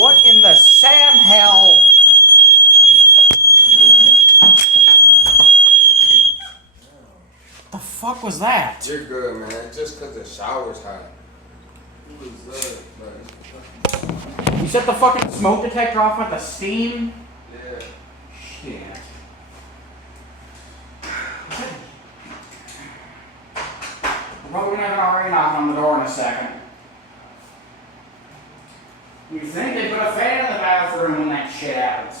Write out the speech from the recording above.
What in the Sam hell? The fuck was that? You're good, man. Just because the shower's hot. Who was that, man? You set the fucking smoke detector off with the steam? Yeah. Shit. We're probably gonna have an RA knock on the door in a second. You think they put a fan in the bathroom when that shit happens?